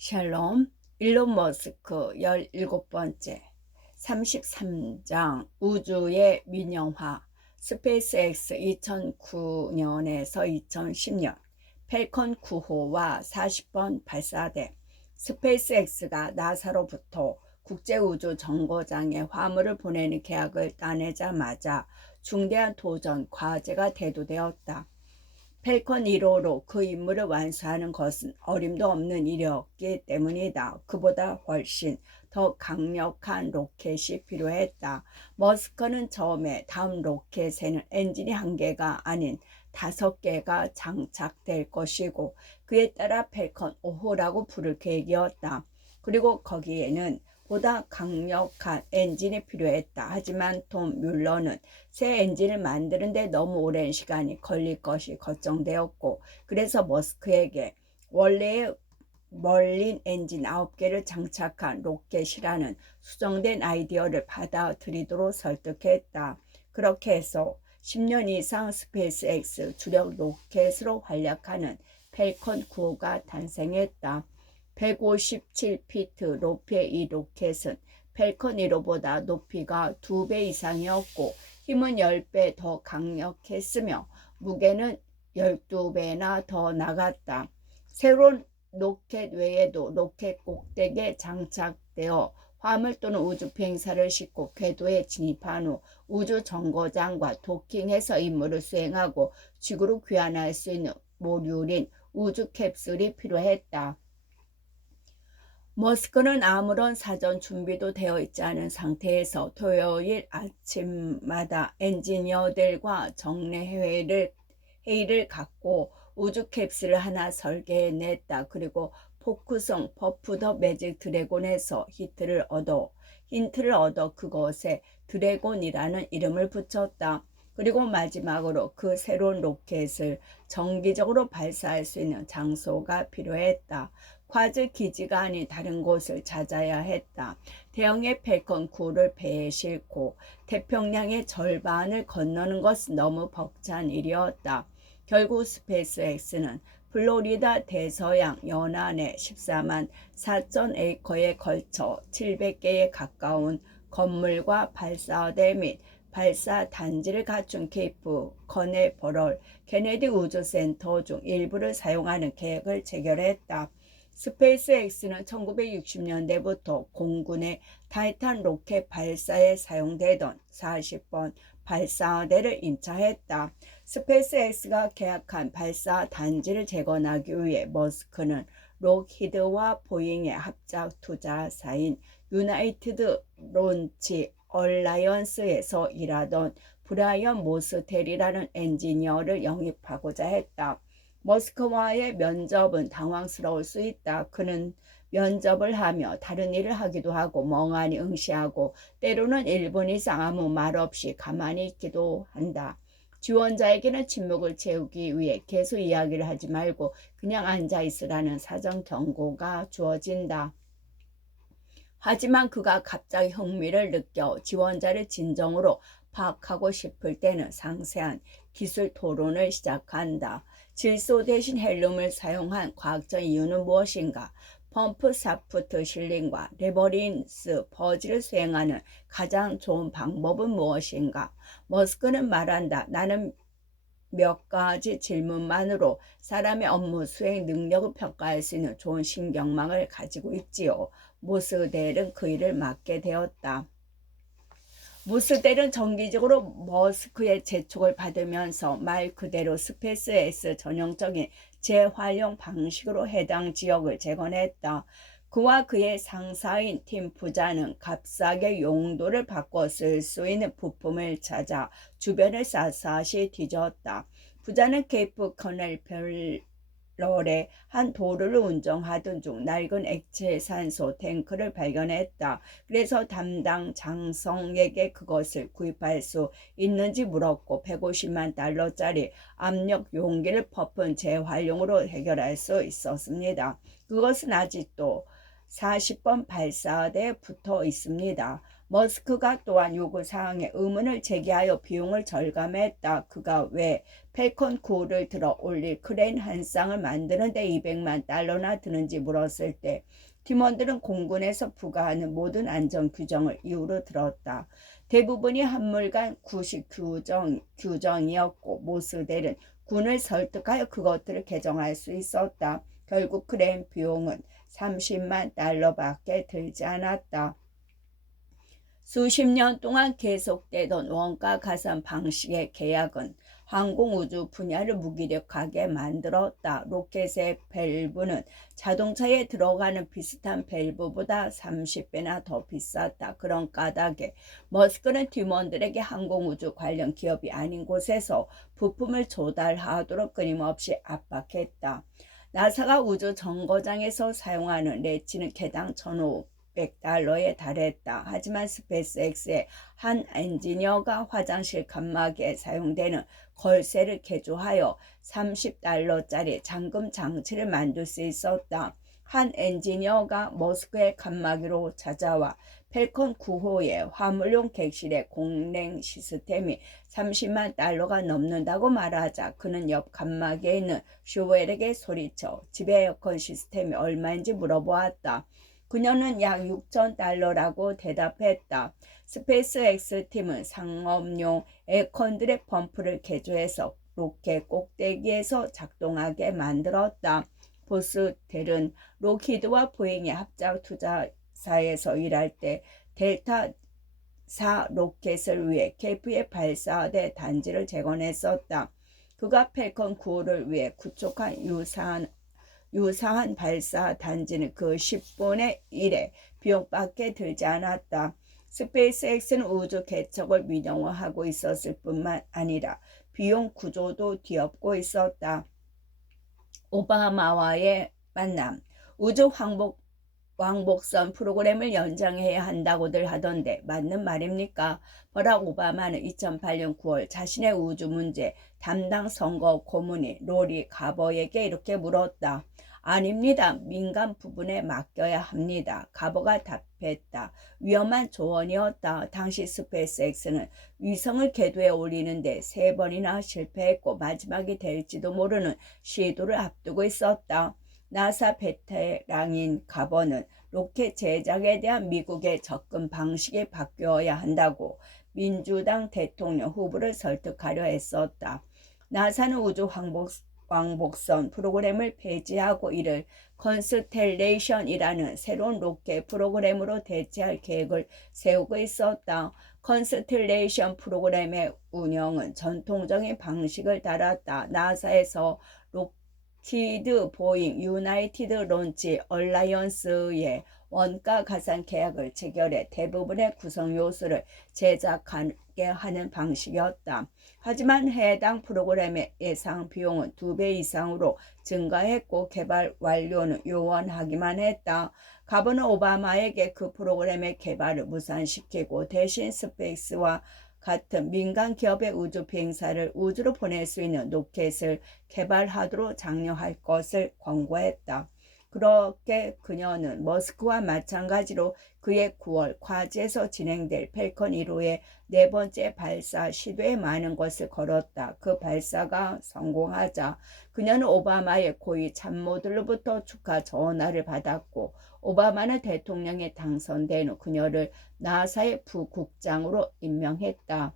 샬롬, 일론 머스크 17번째 33장 우주의 민영화 스페이스X 2009년에서 2010년 펠컨 9호와 40번 발사대 스페이스X가 나사로부터 국제우주정거장에 화물을 보내는 계약을 따내자마자 중대한 도전 과제가 대두되었다. 펠컨 1호로 그 임무를 완수하는 것은 어림도 없는 일이었기 때문이다. 그보다 훨씬 더 강력한 로켓이 필요했다. 머스크는 처음에 다음 로켓에는 엔진이 1개가 아닌 5개가 장착될 것이고 그에 따라 펠컨 5호라고 부를 계획이었다. 그리고 거기에는 보다 강력한 엔진이 필요했다. 하지만 톰 뮬러는 새 엔진을 만드는데 너무 오랜 시간이 걸릴 것이 걱정되었고 그래서 머스크에게 원래의 멀린 엔진 9개를 장착한 로켓이라는 수정된 아이디어를 받아들이도록 설득했다. 그렇게 해서 10년 이상 스페이스X 주력 로켓으로 활약하는 펠컨 9호가 탄생했다. 157피트 높이의 이 로켓은 펠컨 1호보다 높이가 2배 이상이었고 힘은 10배 더 강력했으며 무게는 12배나 더 나갔다. 새로운 로켓 외에도 로켓 꼭대기에 장착되어 화물 또는 우주 비행사를 싣고 궤도에 진입한 후 우주 정거장과 도킹해서 임무를 수행하고 지구로 귀환할 수 있는 모듈인 우주 캡슐이 필요했다. 머스크는 아무런 사전 준비도 되어 있지 않은 상태에서 토요일 아침마다 엔지니어들과 정례 회의를 갖고 우주 캡슐을 하나 설계해냈다. 그리고 포크성 버프 더 매직 드래곤에서 힌트를 얻어 그것에 드래곤이라는 이름을 붙였다. 그리고 마지막으로 그 새로운 로켓을 정기적으로 발사할 수 있는 장소가 필요했다. 쿼즈 기지가 아닌 다른 곳을 찾아야 했다. 대형의 펠컨 9를 배에 싣고 태평양의 절반을 건너는 것은 너무 벅찬 일이었다. 결국 스페이스X는 플로리다 대서양 연안의 14만 4천 에이커에 걸쳐 700개에 가까운 건물과 발사대 및 발사 단지를 갖춘 케이프 커네버럴 케네디 우주센터 중 일부를 사용하는 계획을 체결했다. 스페이스X는 1960년대부터 공군의 타이탄 로켓 발사에 사용되던 40번 발사대를 임차했다. 스페이스X가 계약한 발사 단지를 재건하기 위해 머스크는 록히드와 보잉의 합작 투자사인 유나이티드 론치 얼라이언스에서 일하던 브라이언 모스텔이라는 엔지니어를 영입하고자 했다. 머스크와의 면접은 당황스러울 수 있다. 그는 면접을 하며 다른 일을 하기도 하고 멍하니 응시하고 때로는 1분 이상 아무 말 없이 가만히 있기도 한다. 지원자에게는 침묵을 채우기 위해 계속 이야기를 하지 말고 그냥 앉아 있으라는 사전 경고가 주어진다. 하지만 그가 갑자기 흥미를 느껴 지원자를 진정으로 파악하고 싶을 때는 상세한 기술 토론을 시작한다. 질소 대신 헬륨을 사용한 과학적 이유는 무엇인가? 펌프 사프트 실링과 레버린스 퍼즐을 수행하는 가장 좋은 방법은 무엇인가? 머스크는 말한다. 나는 몇 가지 질문만으로 사람의 업무 수행 능력을 평가할 수 있는 좋은 신경망을 가지고 있지요. 모스델은 그 일을 맡게 되었다. 모스델은 정기적으로 머스크의 재촉을 받으면서 말 그대로 스페이스X 전형적인 재활용 방식으로 해당 지역을 재건했다. 그와 그의 상사인 팀 부자는 값싸게 용도를 바꿔 쓸 수 있는 부품을 찾아 주변을 샅샅이 뒤졌다. 부자는 케이프 커넬별럴의 한 도로를 운전하던 중 낡은 액체 산소 탱크를 발견했다. 그래서 담당 장성에게 그것을 구입할 수 있는지 물었고 150만 달러짜리 압력 용기를 퍼푼 재활용으로 해결할 수 있었습니다. 그것은 아직도 40번 발사대에 붙어 있습니다. 머스크가 또한 요구사항에 의문을 제기하여 비용을 절감했다. 그가 왜 펠컨 9를 들어 올릴 크레인 한 쌍을 만드는 데 200만 달러나 드는지 물었을 때 팀원들은 공군에서 부과하는 모든 안전 규정을 이유로 들었다. 대부분이 한물간 구식 규정이었고 모스델은 군을 설득하여 그것들을 개정할 수 있었다. 결국 크레인 비용은 30만 달러밖에 들지 않았다. 수십 년 동안 계속되던 원가 가산 방식의 계약은 항공우주 분야를 무기력하게 만들었다. 로켓의 밸브는 자동차에 들어가는 비슷한 밸브보다 30배나 더 비쌌다. 그런 까닭에 머스크는 팀원들에게 항공우주 관련 기업이 아닌 곳에서 부품을 조달하도록 끊임없이 압박했다. 나사가 우주 정거장에서 사용하는 레치는 개당 1,500달러에 달했다. 하지만 스페이스X의 한 엔지니어가 화장실 칸막이에 사용되는 걸쇠를 개조하여 30달러짜리 잠금 장치를 만들 수 있었다. 한 엔지니어가 머스크의 칸막이로 찾아와 펠컨 9호의 화물용 객실의 공랭 시스템이 30만 달러가 넘는다고 말하자 그는 옆 칸막이에 있는 슈웰에게 소리쳐 집의 에어컨 시스템이 얼마인지 물어보았다. 그녀는 약 6,000달러라고 대답했다. 스페이스X 팀은 상업용 에어컨들의 펌프를 개조해서 로켓 꼭대기에서 작동하게 만들었다. 보스텔은 로키드와 보잉의 합작 투자사에서 일할 때 델타4 로켓을 위해 케이프에 발사대 단지를 재건했었다. 그가 펠컨 9호를 위해 구축한 유사한 발사 단지는 그 10분의 1의 비용밖에 들지 않았다. 스페이스X는 우주 개척을 민영화하고 있었을 뿐만 아니라 비용 구조도 뒤엎고 있었다. 오바마와의 만남, 우주 왕복선 프로그램을 연장해야 한다고들 하던데 맞는 말입니까? 버락 오바마는 2008년 9월 자신의 우주 문제 담당 선거 고문이 로리 가버에게 이렇게 물었다. 아닙니다. 민간 부분에 맡겨야 합니다. 가버가 답했다. 위험한 조언이었다. 당시 스페이스X는 위성을 궤도에 올리는데 3번이나 실패했고 마지막이 될지도 모르는 시도를 앞두고 있었다. 나사 베테랑인 가버는 로켓 제작에 대한 미국의 접근 방식이 바뀌어야 한다고 민주당 대통령 후보를 설득하려 했었다. 나사는 우주 왕복선 프로그램을 폐지하고 이를 컨스텔레이션이라는 새로운 로켓 프로그램으로 대체할 계획을 세우고 있었다. 컨스텔레이션 프로그램의 운영은 전통적인 방식을 따랐다. 나사에서 로키드 보잉 유나이티드 론치 얼라이언스의 원가 가산 계약을 체결해 대부분의 구성 요소를 제작하게 하는 방식이었다. 하지만 해당 프로그램의 예상 비용은 2배 이상으로 증가했고 개발 완료는 요원하기만 했다. 가버는 오바마에게 그 프로그램의 개발을 무산시키고 대신 스페이스와 같은 민간 기업의 우주 비행사를 우주로 보낼 수 있는 로켓을 개발하도록 장려할 것을 권고했다. 그렇게 그녀는 머스크와 마찬가지로 그해 9월 과지에서 진행될 펠컨 1호의 4번째 발사 시도에 많은 것을 걸었다. 그 발사가 성공하자 그녀는 오바마의 고위 참모들로부터 축하 전화를 받았고 오바마는 대통령에 당선된 후 그녀를 나사의 부국장으로 임명했다.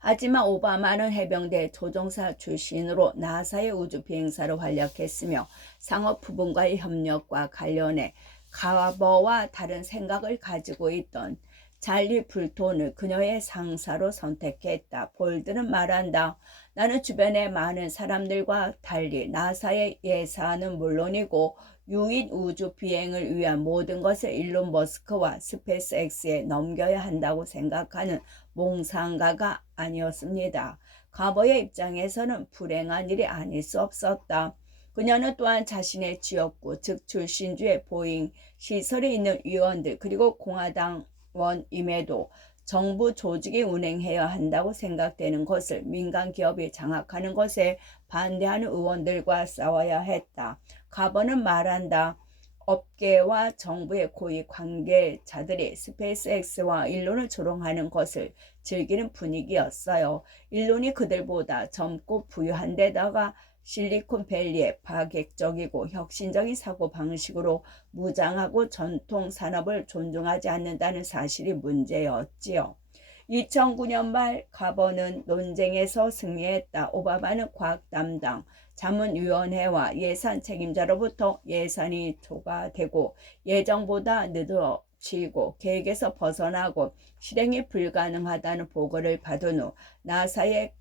하지만 오바마는 해병대 조종사 출신으로 나사의 우주 비행사로 활약했으며 상업 부분과의 협력과 관련해 가버와 다른 생각을 가지고 있던 잘리 불톤을 그녀의 상사로 선택했다. 볼드는 말한다. 나는 주변의 많은 사람들과 달리 나사의 예산은 물론이고 유인 우주 비행을 위한 모든 것을 일론 머스크와 스페이스X에 넘겨야 한다고 생각하는 몽상가가 아니었습니다. 가버의 입장에서는 불행한 일이 아닐 수 없었다. 그녀는 또한 자신의 지역구 즉 출신주의 보잉 시설에 있는 위원들 그리고 공화당원임에도 정부 조직이 운행해야 한다고 생각되는 것을 민간 기업이 장악하는 것에 반대하는 의원들과 싸워야 했다. 가버는 말한다. 업계와 정부의 고위 관계자들이 스페이스X와 일론을 조롱하는 것을 즐기는 분위기였어요. 일론이 그들보다 젊고 부유한 데다가 실리콘밸리의 파격적이고 혁신적인 사고방식으로 무장하고 전통 산업을 존중하지 않는다는 사실이 문제였지요. 2009년 말 가버는 논쟁에서 승리했다. 오바마는 과학 담당 자문위원회와 예산 책임자로부터 예산이 초과되고 예정보다 늦어지고 계획에서 벗어나고 실행이 불가능하다는 보고를 받은 후 나사의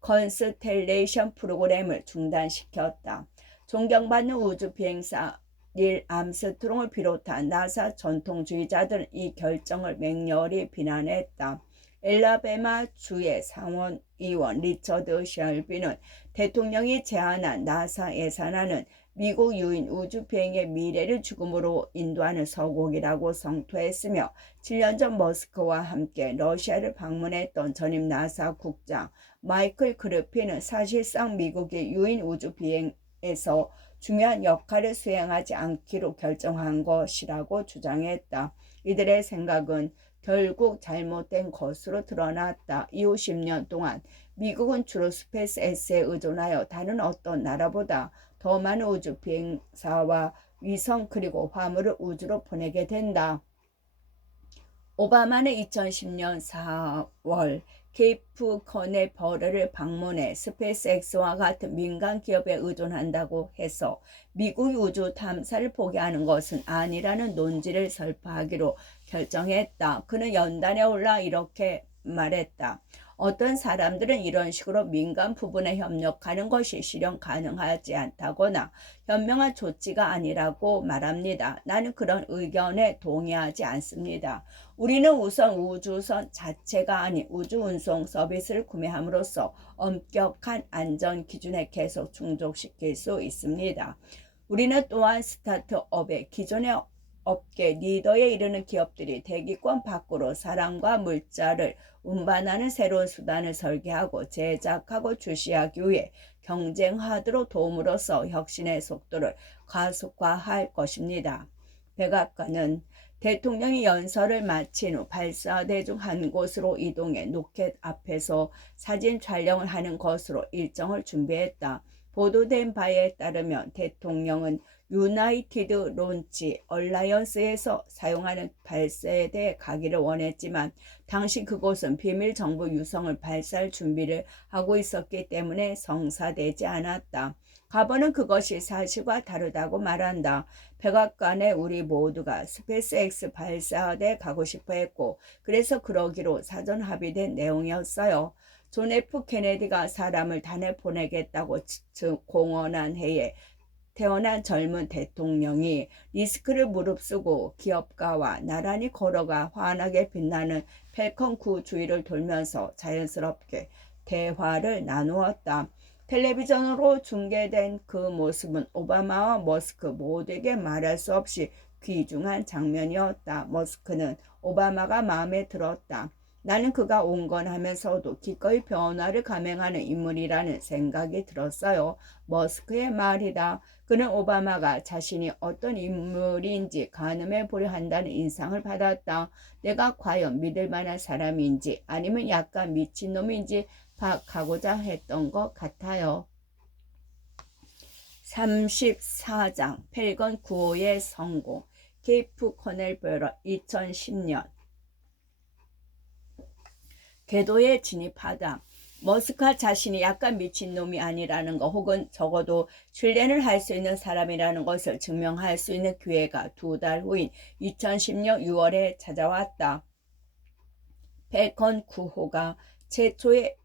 컨스텔레이션 프로그램을 중단시켰다. 존경받는 우주 비행사 닐 암스트롱을 비롯한 나사 전통주의자들은 이 결정을 맹렬히 비난했다. 엘라베마 주의 상원의원 리처드 셜비는 대통령이 제안한 나사 예산안은 미국 유인 우주비행의 미래를 죽음으로 인도하는 서곡이라고 성토했으며 7년 전 머스크와 함께 러시아를 방문했던 전임 나사 국장 마이클 그리핀은 사실상 미국이 유인 우주비행에서 중요한 역할을 수행하지 않기로 결정한 것이라고 주장했다. 이들의 생각은 결국 잘못된 것으로 드러났다. 이후 10년 동안 미국은 주로 스페이스X에 의존하여 다른 어떤 나라보다 더 많은 우주 비행사와 위성 그리고 화물을 우주로 보내게 된다. 오바마는 2010년 4월 케이프 커네버럴을 방문해 스페이스X와 같은 민간 기업에 의존한다고 해서 미국이 우주 탐사를 포기하는 것은 아니라는 논지를 설파하기로 결정했다. 그는 연단에 올라 이렇게 말했다. 어떤 사람들은 이런 식으로 민간 부분에 협력하는 것이 실현 가능하지 않다거나 현명한 조치가 아니라고 말합니다. 나는 그런 의견에 동의하지 않습니다. 우리는 우선 우주선 자체가 아닌 우주운송 서비스를 구매함으로써 엄격한 안전 기준에 계속 충족시킬 수 있습니다. 우리는 또한 스타트업의 기존의 업계 리더에 이르는 기업들이 대기권 밖으로 사람과 물자를 운반하는 새로운 수단을 설계하고 제작하고 출시하기 위해 경쟁하도록 도움으로써 혁신의 속도를 가속화할 것입니다. 백악관은 대통령이 연설을 마친 후 발사대 중 한 곳으로 이동해 로켓 앞에서 사진 촬영을 하는 것으로 일정을 준비했다. 보도된 바에 따르면 대통령은 유나이티드 론치 얼라이언스에서 사용하는 발사대에 가기를 원했지만 당시 그곳은 비밀 정부 유성을 발사할 준비를 하고 있었기 때문에 성사되지 않았다. 가버는 그것이 사실과 다르다고 말한다. 백악관에 우리 모두가 스페이스X 발사대에 가고 싶어 했고 그래서 그러기로 사전 합의된 내용이었어요. 존 F 케네디가 사람을 단에 보내겠다고 공언한 해에 태어난 젊은 대통령이 리스크를 무릅쓰고 기업가와 나란히 걸어가 환하게 빛나는 펠컨 9 주위를 돌면서 자연스럽게 대화를 나누었다. 텔레비전으로 중계된 그 모습은 오바마와 머스크 모두에게 말할 수 없이 귀중한 장면이었다. 머스크는 오바마가 마음에 들었다. 나는 그가 온건하면서도 기꺼이 변화를 감행하는 인물이라는 생각이 들었어요. 머스크의 말이다. 그는 오바마가 자신이 어떤 인물인지 가늠해 보려 한다는 인상을 받았다. 내가 과연 믿을 만한 사람인지 아니면 약간 미친놈인지 파악하고자 했던 것 같아요. 34장 펠건 9호의 성공 케이프 커넬버럴 2010년 궤도에 진입하다. 머스크가 자신이 약간 미친놈이 아니라는 것 혹은 적어도 신뢰를 할 수 있는 사람이라는 것을 증명할 수 있는 기회가 2달 후인 2010년 6월에 찾아왔다. 펠컨 9호가 최초의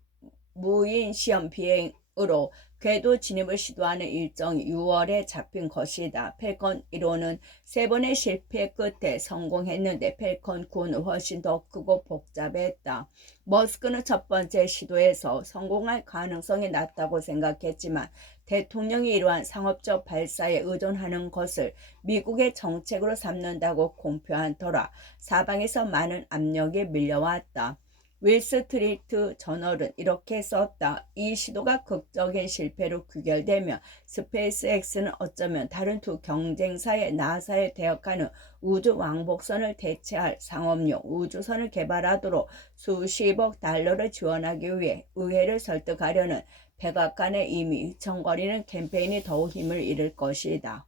무인 시험 비행으로 궤도 진입을 시도하는 일정이 6월에 잡힌 것이다. 펠컨 1호는 3번의 실패 끝에 성공했는데 펠컨 9는 훨씬 더 크고 복잡했다. 머스크는 첫 번째 시도에서 성공할 가능성이 낮다고 생각했지만 대통령이 이러한 상업적 발사에 의존하는 것을 미국의 정책으로 삼는다고 공표한 터라 사방에서 많은 압력이 밀려왔다. 윌스트리트 저널은 이렇게 썼다. 이 시도가 극적인 실패로 귀결되면 스페이스X는 어쩌면 다른 두 경쟁사의 나사에 대역하는 우주 왕복선을 대체할 상업용 우주선을 개발하도록 수십억 달러를 지원하기 위해 의회를 설득하려는 백악관의 이미 휘청거리는 캠페인이 더욱 힘을 잃을 것이다.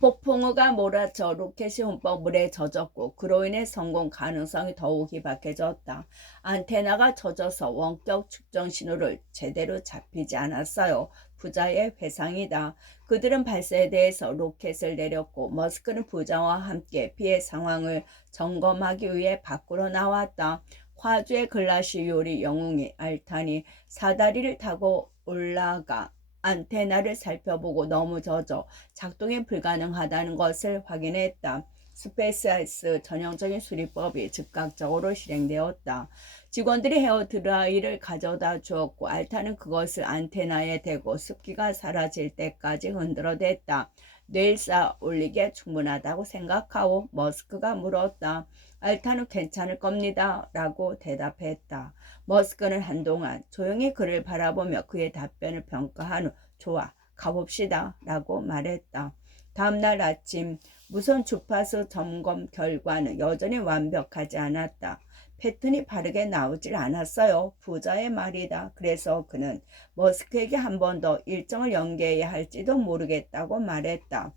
폭풍우가 몰아쳐 로켓이 흠뻑 물에 젖었고 그로 인해 성공 가능성이 더욱 희박해졌다. 안테나가 젖어서 원격 측정 신호를 제대로 잡히지 않았어요. 부자의 회상이다. 그들은 발사에 대해서 로켓을 내렸고 머스크는 부자와 함께 피해 상황을 점검하기 위해 밖으로 나왔다. 화주의 글라시 요리 영웅이 알탄이 사다리를 타고 올라가 안테나를 살펴보고 너무 젖어 작동이 불가능하다는 것을 확인했다. 스페이스X 전형적인 수리법이 즉각적으로 실행되었다. 직원들이 헤어드라이를 가져다 주었고 알타는 그것을 안테나에 대고 습기가 사라질 때까지 흔들어댔다. 내일 쌓아 올리기에 충분하다고 생각하오. 머스크가 물었다. 알타는 괜찮을 겁니다. 라고 대답했다. 머스크는 한동안 조용히 그를 바라보며 그의 답변을 평가한 후 좋아, 가봅시다. 라고 말했다. 다음날 아침 무선 주파수 점검 결과는 여전히 완벽하지 않았다. 패턴이 바르게 나오질 않았어요. 부자의 말이다. 그래서 그는 머스크에게 한 번 더 일정을 연계해야 할지도 모르겠다고 말했다.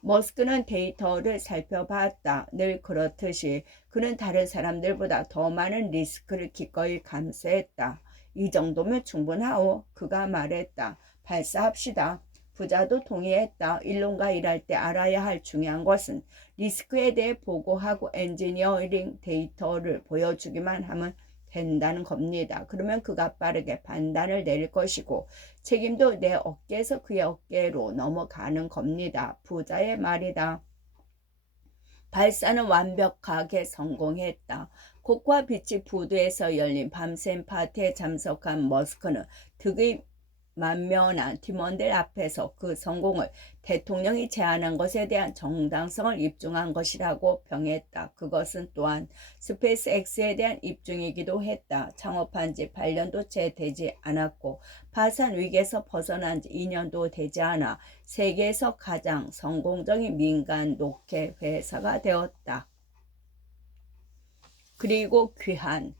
머스크는 데이터를 살펴봤다. 늘 그렇듯이 그는 다른 사람들보다 더 많은 리스크를 기꺼이 감수했다. 이 정도면 충분하오. 그가 말했다. 발사합시다. 부자도 동의했다. 일론과 일할 때 알아야 할 중요한 것은 리스크에 대해 보고하고 엔지니어링 데이터를 보여주기만 하면 된다는 겁니다. 그러면 그가 빠르게 판단을 내릴 것이고 책임도 내 어깨에서 그의 어깨로 넘어가는 겁니다. 부자의 말이다. 발사는 완벽하게 성공했다. 코코아 비치 푸드에서 열린 밤샘 파티에 참석한 머스크는 득의 만면한 팀원들 앞에서 그 성공을 대통령이 제안한 것에 대한 정당성을 입증한 것이라고 평했다. 그것은 또한 스페이스X에 대한 입증이기도 했다. 창업한 지 8년도 채 되지 않았고 파산 위기에서 벗어난 지 2년도 되지 않아 세계에서 가장 성공적인 민간 로켓 회사가 되었다. 그리고 귀한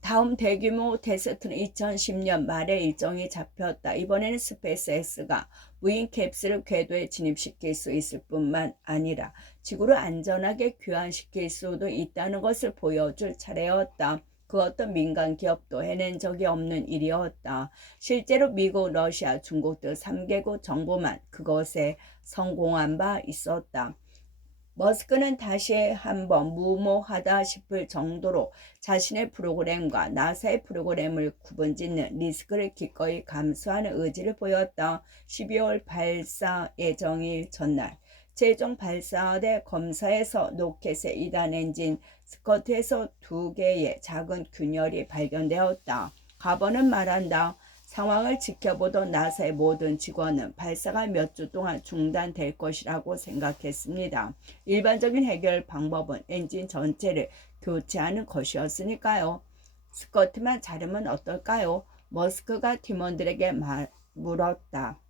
다음 대규모 테스트는 2010년 말에 일정이 잡혔다. 이번에는 스페이스X가 무인 캡슐을 궤도에 진입시킬 수 있을 뿐만 아니라 지구를 안전하게 귀환시킬 수도 있다는 것을 보여줄 차례였다. 그 어떤 민간 기업도 해낸 적이 없는 일이었다. 실제로 미국, 러시아, 중국 등 3개국 정부만 그것에 성공한 바 있었다. 머스크는 다시 한번 무모하다 싶을 정도로 자신의 프로그램과 나사의 프로그램을 구분짓는 리스크를 기꺼이 감수하는 의지를 보였다. 12월 발사 예정일 전날 최종 발사대 검사에서 로켓의 2단 엔진 스커트에서 2개의 작은 균열이 발견되었다. 가버는 말한다. 상황을 지켜보던 나사의 모든 직원은 발사가 몇 주 동안 중단될 것이라고 생각했습니다. 일반적인 해결 방법은 엔진 전체를 교체하는 것이었으니까요. 스커트만 자르면 어떨까요? 머스크가 팀원들에게 물었다.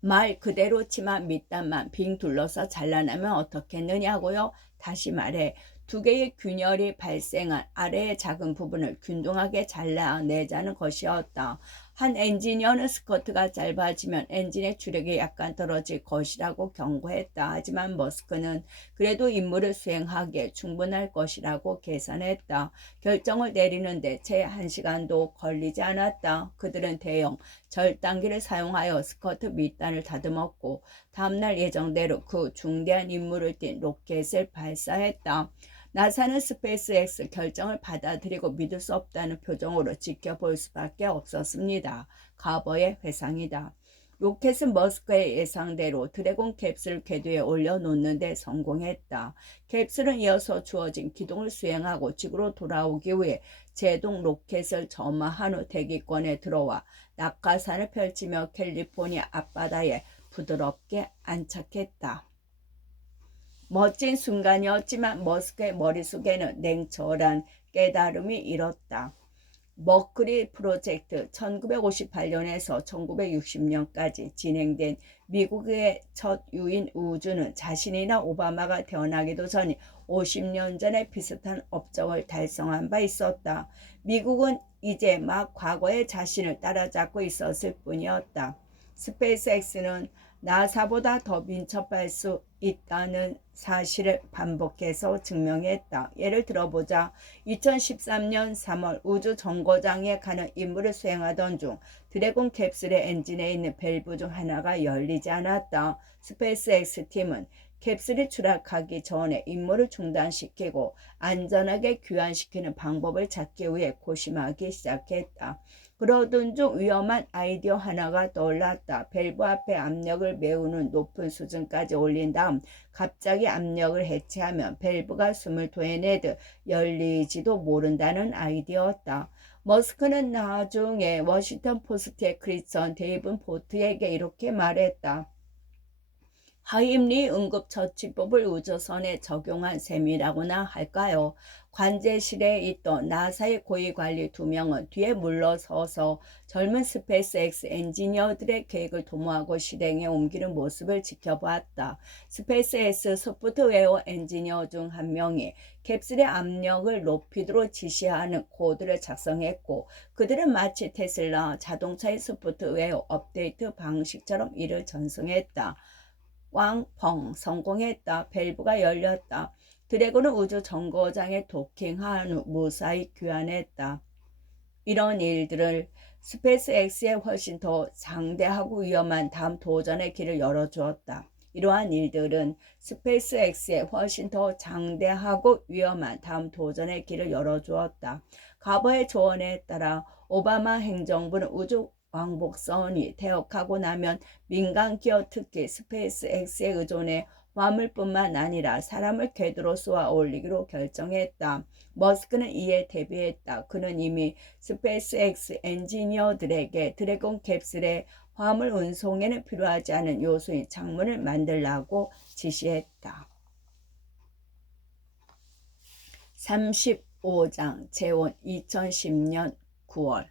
말 그대로치만 밑단만 빙 둘러서 잘라내면 어떻겠느냐고요? 다시 말해 2개의 균열이 발생한 아래의 작은 부분을 균등하게 잘라내자는 것이었다. 한 엔지니어는 스커트가 짧아지면 엔진의 추력이 약간 떨어질 것이라고 경고했다. 하지만 머스크는 그래도 임무를 수행하기에 충분할 것이라고 계산했다. 결정을 내리는데 채 1시간도 걸리지 않았다. 그들은 대형 절단기를 사용하여 스커트 밑단을 다듬었고 다음날 예정대로 그 중대한 임무를 띈 로켓을 발사했다. 나사는 스페이스X 결정을 받아들이고 믿을 수 없다는 표정으로 지켜볼 수밖에 없었습니다. 가버의 회상이다. 로켓은 머스크의 예상대로 드래곤 캡슐 궤도에 올려놓는 데 성공했다. 캡슐은 이어서 주어진 기동을 수행하고 지구로 돌아오기 위해 제동 로켓을 점화한 후 대기권에 들어와 낙하산을 펼치며 캘리포니아 앞바다에 부드럽게 안착했다. 멋진 순간이었지만 머스크의 머릿속에는 냉철한 깨달음이 일었다. 머큐리 프로젝트 1958년에서 1960년까지 진행된 미국의 첫 유인 우주는 자신이나 오바마가 태어나기도 전인 50년 전에 비슷한 업적을 달성한 바 있었다. 미국은 이제 막 과거의 자신을 따라잡고 있었을 뿐이었다. 스페이스X는 나사보다 더 민첩할 수 있다는 사실을 반복해서 증명했다. 예를 들어보자. 2013년 3월 우주 정거장에 가는 임무를 수행하던 중 드래곤 캡슐의 엔진에 있는 밸브 중 하나가 열리지 않았다. 스페이스X 팀은 캡슐이 추락하기 전에 임무를 중단시키고 안전하게 귀환시키는 방법을 찾기 위해 고심하기 시작했다. 그러던 중 위험한 아이디어 하나가 떠올랐다. 밸브 앞에 압력을 메우는 높은 수준까지 올린 다음 갑자기 압력을 해체하면 밸브가 숨을 토해내듯 열리지도 모른다는 아이디어였다. 머스크는 나중에 워싱턴 포스트의 크리스천 데이븐 포트에게 이렇게 말했다. 하임리 응급처치법을 우주선에 적용한 셈이라고나 할까요? 관제실에 있던 나사의 고위관리 2명은 뒤에 물러서서 젊은 스페이스X 엔지니어들의 계획을 도모하고 실행에 옮기는 모습을 지켜보았다. 스페이스X 소프트웨어 엔지니어 중 한 명이 캡슐의 압력을 높이도록 지시하는 코드를 작성했고, 그들은 마치 테슬라 자동차의 소프트웨어 업데이트 방식처럼 이를 전송했다. 꽝펑 성공했다. 밸브가 열렸다. 드래곤은 우주 정거장에 도킹한 후 무사히 귀환했다. 이런 일들을 스페이스X에 훨씬 더 장대하고 위험한 다음 도전의 길을 열어주었다. 이러한 일들은 스페이스X에 훨씬 더 장대하고 위험한 다음 도전의 길을 열어주었다. 과거의 조언에 따라 오바마 행정부는 우주 왕복선이 퇴역하고 나면 민간 기업 특히 스페이스X에 의존해 화물뿐만 아니라 사람을 궤도로 쏘아 올리기로 결정했다. 머스크는 이에 대비했다. 그는 이미 스페이스X 엔지니어들에게 드래곤 캡슐의 화물 운송에는 필요하지 않은 요소인 창문을 만들라고 지시했다. 35장 재원 2010년 9월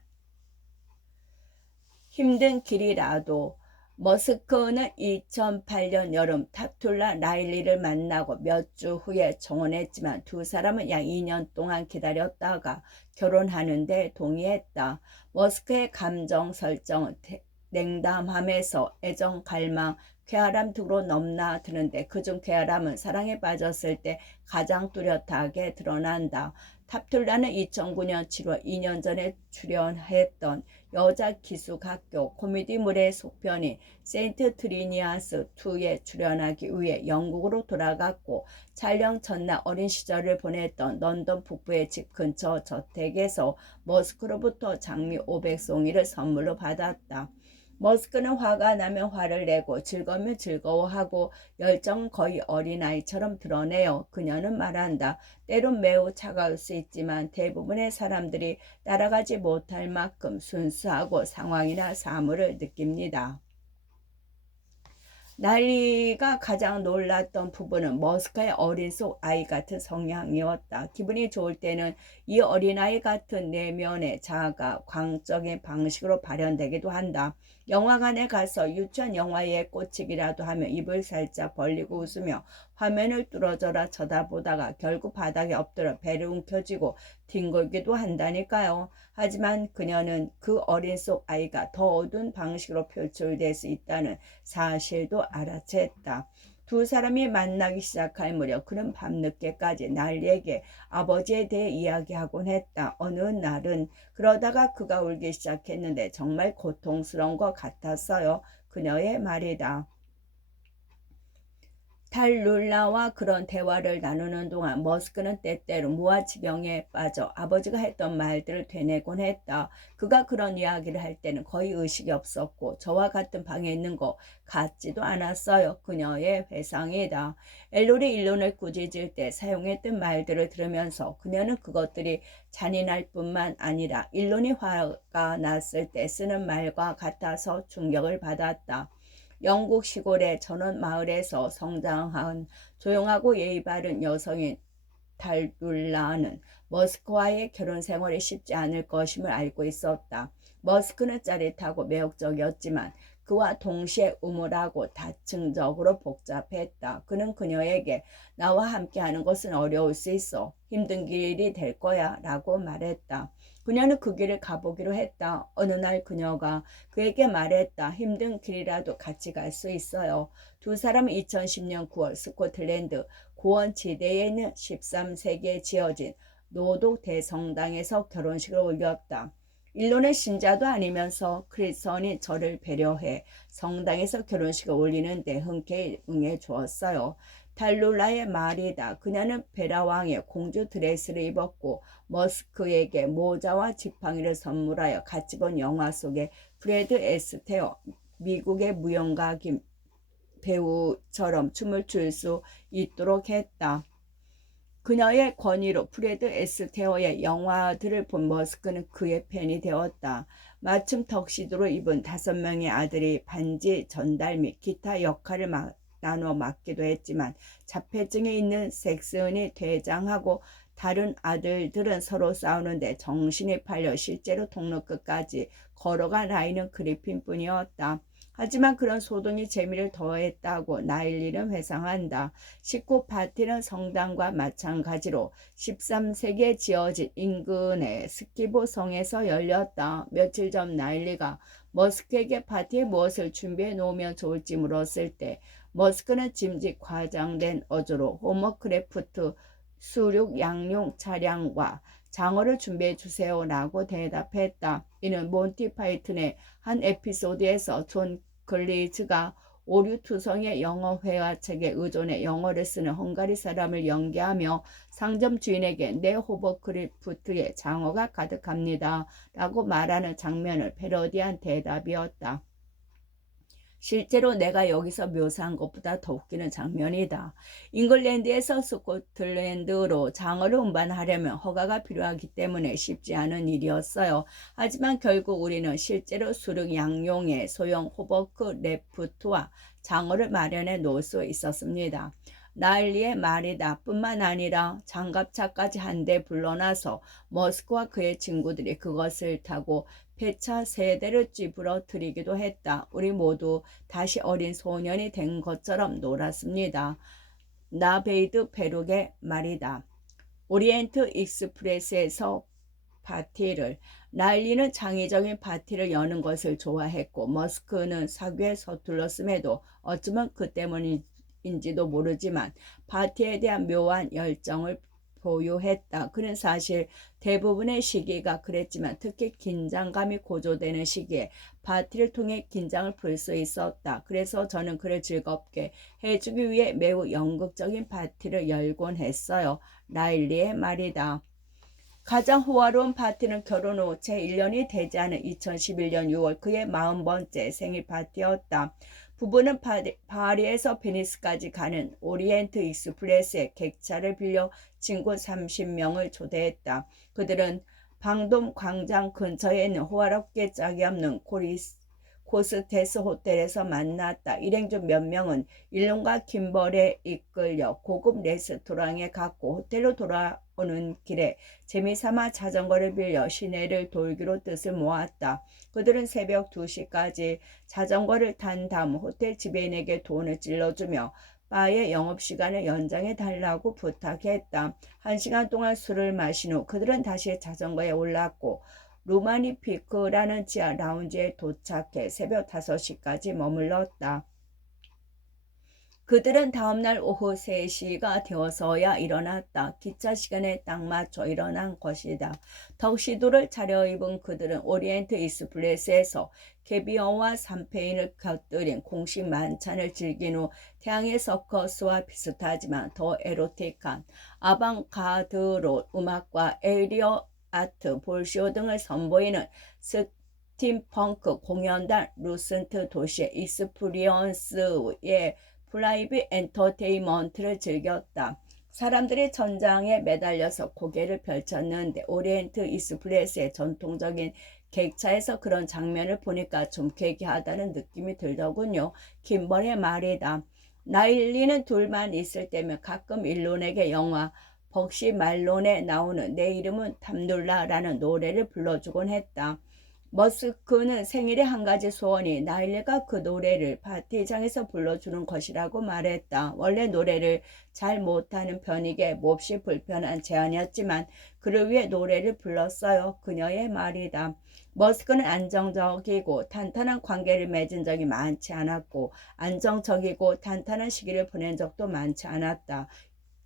힘든 길이라도 머스크는 2008년 여름 탑툴라 라일리를 만나고 몇 주 후에 정혼했지만 두 사람은 약 2년 동안 기다렸다가 결혼하는데 동의했다. 머스크의 감정 설정은 냉담함에서 애정, 갈망, 쾌활함 등으로 넘나드는데 그중 쾌활함은 사랑에 빠졌을 때 가장 뚜렷하게 드러난다. 탑툴라는 2009년 7월 2년 전에 출연했던 여자 기숙학교 코미디물의 속편인 세인트 트리니아스 2에 출연하기 위해 영국으로 돌아갔고 촬영 전날 어린 시절을 보냈던 런던 북부의 집 근처 저택에서 머스크로부터 장미 500송이를 선물로 받았다. 머스크는 화가 나면 화를 내고 즐거우면 즐거워하고 열정은 거의 어린아이처럼 드러내요. 그녀는 말한다. 때론 매우 차가울 수 있지만 대부분의 사람들이 따라가지 못할 만큼 순수하고 상황이나 사물을 느낍니다. 날리가 가장 놀랐던 부분은 머스크의 어린 속 아이 같은 성향이었다. 기분이 좋을 때는 이 어린아이 같은 내면의 자아가 광적인 방식으로 발현되기도 한다. 영화관에 가서 유치원 영화에 꽂히기라도 하면 입을 살짝 벌리고 웃으며 화면을 뚫어져라 쳐다보다가 결국 바닥에 엎드려 배를 움켜쥐고 뒹굴기도 한다니까요. 하지만 그녀는 그 어린 속 아이가 더 어두운 방식으로 표출될 수 있다는 사실도 알아챘다. 두 사람이 만나기 시작할 무렵 그는 밤늦게까지 날리에게 아버지에 대해 이야기하곤 했다. 어느 날은 그러다가 그가 울기 시작했는데 정말 고통스러운 것 같았어요. 그녀의 말이다. 달 룰라와 그런 대화를 나누는 동안 머스크는 때때로 무아지경에 빠져 아버지가 했던 말들을 되뇌곤 했다. 그가 그런 이야기를 할 때는 거의 의식이 없었고 저와 같은 방에 있는 것 같지도 않았어요. 그녀의 회상이다. 엘로리 일론을 꾸짖을 때 사용했던 말들을 들으면서 그녀는 그것들이 잔인할 뿐만 아니라 일론이 화가 났을 때 쓰는 말과 같아서 충격을 받았다. 영국 시골의 전원 마을에서 성장한 조용하고 예의 바른 여성인 달룰라는 머스크와의 결혼 생활이 쉽지 않을 것임을 알고 있었다. 머스크는 짜릿하고 매혹적이었지만 그와 동시에 우물하고 다층적으로 복잡했다. 그는 그녀에게 나와 함께하는 것은 어려울 수 있어. 힘든 길이 될 거야 라고 말했다. 그녀는 그 길을 가보기로 했다. 어느 날 그녀가 그에게 말했다. 힘든 길이라도 같이 갈 수 있어요. 두 사람은 2010년 9월 스코틀랜드 고원지대에 있는 13세기에 지어진 노독 대성당에서 결혼식을 올렸다. 일론의 신자도 아니면서 크리스천이 저를 배려해 성당에서 결혼식을 올리는데 흔쾌히 응해 주었어요. 달룰라의 말이다. 그녀는 베라왕의 공주 드레스를 입었고 머스크에게 모자와 지팡이를 선물하여 같이 본 영화 속의 프레드 에스테어, 미국의 무용가 배우처럼 춤을 출 수 있도록 했다. 그녀의 권위로 프레드 에스테어의 영화들을 본 머스크는 그의 팬이 되었다. 마침 턱시도를 입은 5명의 아들이 반지 전달 및 기타 역할을 나눠 맡기도 했지만 자폐증이 있는 섹슨이 퇴장하고 다른 아들들은 서로 싸우는데 정신이 팔려 실제로 통로 끝까지 걸어간 아이는 그리핀뿐이었다. 하지만 그런 소동이 재미를 더했다고 나일리는 회상한다. 식구 파티는 성당과 마찬가지로 13세기에 지어진 인근의 스키보 성에서 열렸다. 며칠 전 나일리가 머스크에게 파티에 무엇을 준비해 놓으면 좋을지 물었을 때 머스크는 짐짓 과장된 어조로 호머크래프트 수륙 양용 차량과 장어를 준비해 주세요 라고 대답했다. 이는 몬티 파이튼의 한 에피소드에서 존 글리즈가 오류투성의 영어 회화책에 의존해 영어를 쓰는 헝가리 사람을 연기하며 상점 주인에게 내 호버크리프트에 장어가 가득합니다 라고 말하는 장면을 패러디한 대답이었다. 실제로 내가 여기서 묘사한 것보다 더 웃기는 장면이다. 잉글랜드에서 스코틀랜드로 장어를 운반하려면 허가가 필요하기 때문에 쉽지 않은 일이었어요. 하지만 결국 우리는 실제로 수륙 양용의 소형 호버크 레프트와 장어를 마련해 놓을 수 있었습니다. 나일리의 말이다 뿐만 아니라 장갑차까지 한 대 불러놔서 머스크와 그의 친구들이 그것을 타고 폐차 3대를 찌부러뜨리기도 했다. 우리 모두 다시 어린 소년이 된 것처럼 놀았습니다. 나베이드 페룩의 말이다. 오리엔트 익스프레스에서 파티를 나일리는 창의적인 파티를 여는 것을 좋아했고 머스크는 사교에 서툴렀음에도 어쩌면 그 때문인지도 모르지만 파티에 대한 묘한 열정을 보유했다. 그는 사실 대부분의 시기가 그랬지만 특히 긴장감이 고조되는 시기에 파티를 통해 긴장을 풀 수 있었다. 그래서 저는 그를 즐겁게 해주기 위해 매우 연극적인 파티를 열곤 했어요. 라일리의 말이다. 가장 호화로운 파티는 결혼 후 채 1년이 되지 않은 2011년 6월 그의 40번째 생일 파티였다. 부부는 파리에서 베니스까지 가는 오리엔트 익스프레스의 객차를 빌려 친구 30명을 초대했다. 그들은 방돔 광장 근처에 있는 호화롭게 짝이 없는 코스테스 호텔에서 만났다. 일행 중 몇 명은 일론과 김벌에 이끌려 고급 레스토랑에 갔고 호텔로 돌아오는 길에 재미삼아 자전거를 빌려 시내를 돌기로 뜻을 모았다. 그들은 새벽 2시까지 자전거를 탄 다음 호텔 지배인에게 돈을 찔러주며 바의 영업시간을 연장해 달라고 부탁했다. 1시간 동안 술을 마신 후 그들은 다시 자전거에 올랐고 루마니 피크라는 지하 라운지에 도착해 새벽 5시까지 머물렀다. 그들은 다음날 오후 3시가 되어서야 일어났다. 기차 시간에 딱 맞춰 일어난 것이다. 턱시도를 차려입은 그들은 오리엔트 익스프레스에서 캐비어와 샴페인을 곁들인 공식 만찬을 즐긴 후 태양의 서커스와 비슷하지만 더 에로틱한 아방가드로 음악과 에리어 아트, 볼쇼 등을 선보이는 스팀펑크 공연단 루센트 도시의 익스프리언스의 프라이빗 엔터테인먼트를 즐겼다. 사람들이 천장에 매달려서 고개를 펼쳤는데 오리엔트 익스프레스의 전통적인 객차에서 그런 장면을 보니까 좀 괴기하다는 느낌이 들더군요. 김벌의 말이다. 나일리는 둘만 있을 때면 가끔 일론에게 영화 벅시 말론에 나오는 내 이름은 담둘라라는 노래를 불러주곤 했다. 머스크는 생일의 한 가지 소원이 나일리가 그 노래를 파티장에서 불러주는 것이라고 말했다. 원래 노래를 잘 못하는 편이게 몹시 불편한 제안이었지만 그를 위해 노래를 불렀어요. 그녀의 말이다. 머스크는 안정적이고 탄탄한 관계를 맺은 적이 많지 않았고 안정적이고 탄탄한 시기를 보낸 적도 많지 않았다.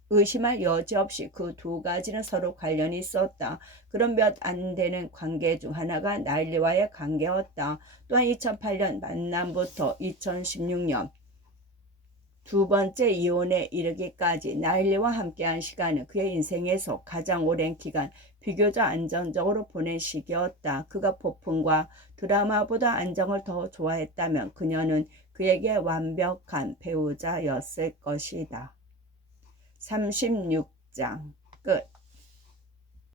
의심할 여지 없이 그 두 가지는 서로 관련이 있었다. 그런 몇 안 되는 관계 중 하나가 나일리와의 관계였다. 또한 2008년 만남부터 2016년 두 번째 이혼에 이르기까지 나일리와 함께한 시간은 그의 인생에서 가장 오랜 기간 비교적 안정적으로 보낸 시기였다. 그가 폭풍과 드라마보다 안정을 더 좋아했다면 그녀는 그에게 완벽한 배우자였을 것이다. 36장 끝.